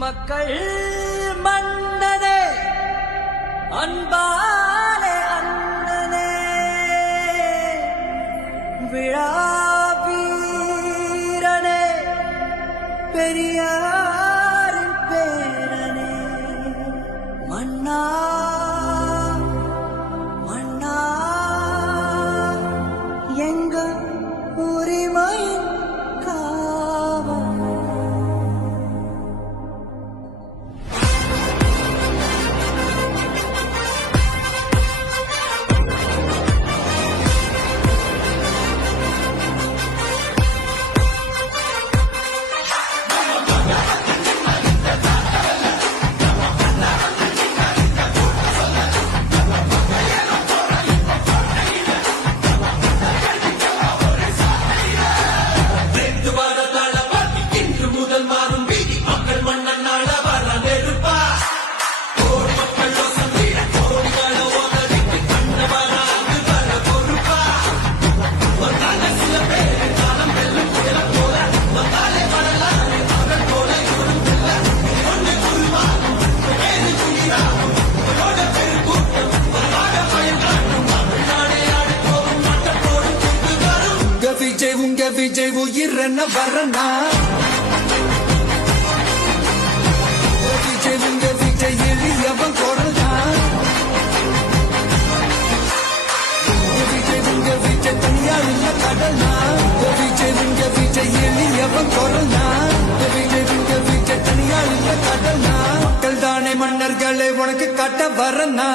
மக்கள் மன்னனே அன்பாலே அண்ணனே விழா வீரனே பெரியார் விஜய் உங்க விஜய் உயிரன வரனா விஜய் உங்க விஜய் எளியவன் குரல்னா விஜய் உங்க விஜய் தனியா இல்ல கடல்னா விஜய் உங்க விஜய் எளியவன் குரல்னா விஜய் உங்க விஜய் தனியா இல்ல கடல்னா மக்கள் தானே மன்னர்களை உனக்கு கட்ட வரனா